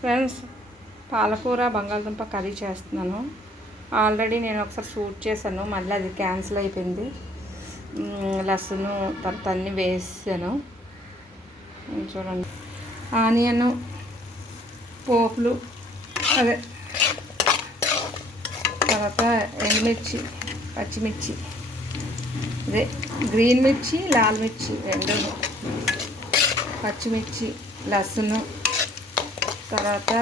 Friends, పాలకూర బంగాళదుంప curry చేస్తున్నాను. ఆల్రెడీ నేను ఒకసారి షూట్ చేశాను, మళ్ళీ అది క్యాన్సిల్ అయిపోయింది. లస్సును తర్వాత అన్నీ వేసాను. చూడండి, ఆనియను, పోపులు, అదే తర్వాత ఎండుమిర్చి, పచ్చిమిర్చి, అదే గ్రీన్ మిర్చి, లాల్ మిర్చి రెండు, పచ్చిమిర్చి, లస్సును, తర్వాత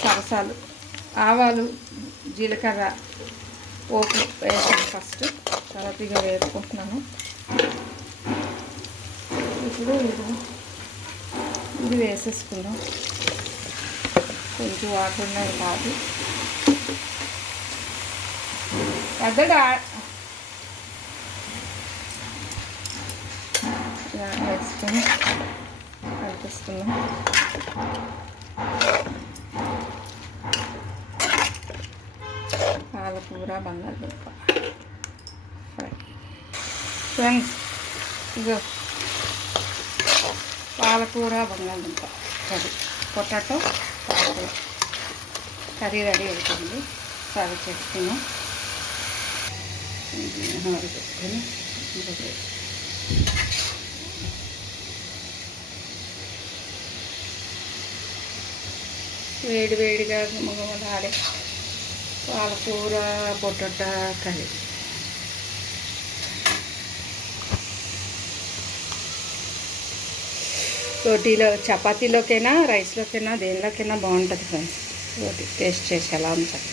సరసాలు, ఆవాలు, జీలకర్ర, పోపు వేసాను ఫస్ట్. తర్వాత ఇక వేసుకుంటున్నాను. ఇప్పుడు ఇది వేసేసుకుందాం. కొంచెం వాటర్ ఉన్నది కాదు, పెద్దగా ఇలా వేసుకొని కలిపిస్తున్నాం. పాలకూర బంగాళదుంప ఫ్రై. ఫ్రెండ్స్, ఇగో పాలకూర బంగాళదుంప కర్రీ, పొటాటో పాలకూర కర్రీ రెడీ అవుతుంది. సర్వ్ చేసుకున్నాం. పెట్టుకొని వేడి వేడిగా గుమగుమలాడే పాలకూర పొటాటో కర్రీ. రోటీలో, చపాతీలోకైనా, రైస్లోకైనా, దేనిలోకైనా బాగుంటుంది ఫ్రెండ్స్. రోటీ టేస్ట్ చేసి ఎలా ఉంది చెప్పండి.